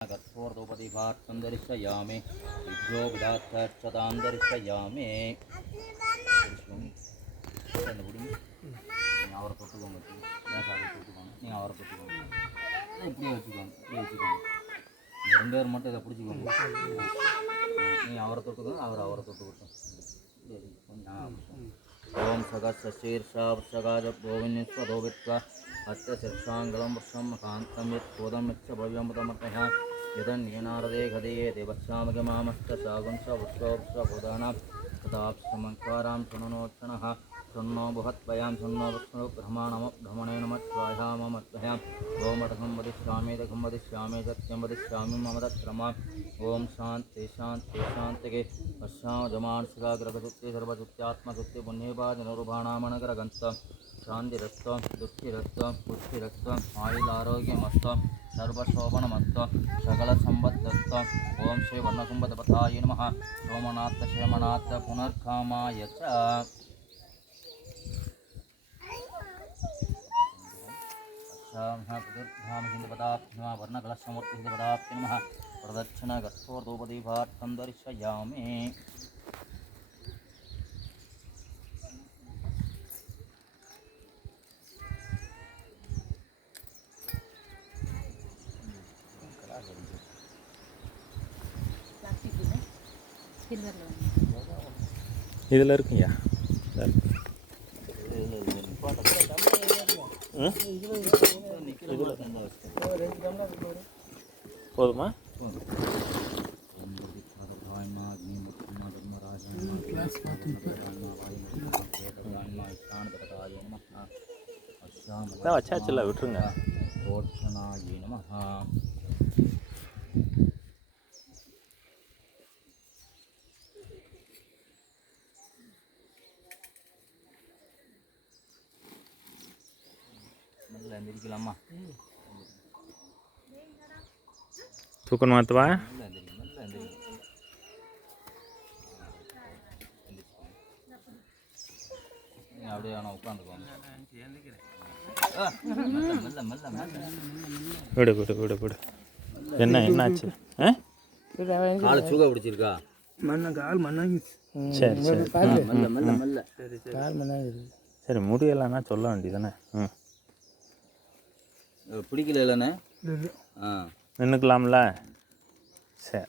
கற்போர்தோபதிபார்த்தம் தரிசயாமி Viejo விடாத்தம் தரிசயாமி. நீங்கள் அவரை தொட்டுக்கோங்க, தொட்டுக்கோங்க, நீங்கள் அவரை தொட்டுக்கோங்க, இப்படியே வச்சுக்கோங்க, இப்படியே வச்சுக்கோங்க. நீங்கள் 2 பேர் மட்டும் இதை பிடிச்சிக்கோங்க. நீங்கள் அவரை தொட்டுக்கோங்க, அவரை தொட்டுக்கிட்டோம். ஓம் சகசீர்ஷா வர்ஷகாஜ கோவிந்ஸ்வதோ வித்வா அத்த சிற்சாங்கலம் வர்ஷம் காந்தம் யத் கோதம் யச்ச பவ்யமுதமர்த்தயா யதன்யேனாரதே கதயே தேவஸ்யாமக மாமஸ்த சாகுன்ச வர்ஷோப்ஷபோதானாம் கதாப்ஷமங்காராம் சுனனோச்சனः சுன்னோ புகத்வயாம் சுன்னோ விஷ்ணு பிரமாணமப்ரமணே நமத்வாயாமமத்வயாம் ஓமடகம் வதிஷ்யாமேதகம் வதிஷ்யாமே சத்யம் வதிஷ்யாமி மமதத்ரமா. ஓம் சாந்தி சாந்தி சாந்திகே பஷ்யாமஜமான்சிகாகிரகசுத்தி சர்வசுத்தியாத்மசுத்தி புண்ணியபாஜனுருபாணாமனகரகந்தம் சாந்திரஸ்வம் துஷ்டிரஸ்வம் புஷ்டிரஸ்வம் ஆயுளாரோக்கியமஸ்வம் சர்வசோபனமஸ்வம் சகலசம்பத்தஸ்வம். ஓம் ஸ்ரீ வர்ணகும்பதபதாய நமः. சோமநாத்த சேமநாத்த புனர்காமாய ச. वर्णकलशमूर्तिपदाप्ति नमः. प्रदक्षिण गत्थोर्धूपदीपार्थं दर्शयामि. இதில் இருக்குங்கய்யா. போதுமா? வச்சாச்சுல்ல, விட்டுருங்க. எந்திரிக்கலாமா? தூக்கம் மாற்றுவா. அப்படியே உட்காந்துக்கோங்க. விடு விடு விடு விடு. என்னாச்சு? காலை சூகா பிடிச்சிருக்கா? கால் மண்ணாங்கி. சரி சரி. மெல்ல மெல்ல மெல்ல. கால் மண்ணாங்கி. சரி, முடியலைன்னா சொல்ல வேண்டியதானே. பிடிக்கல இல்லைண்ணே. நின்றுக்கலாம்ல. சரி.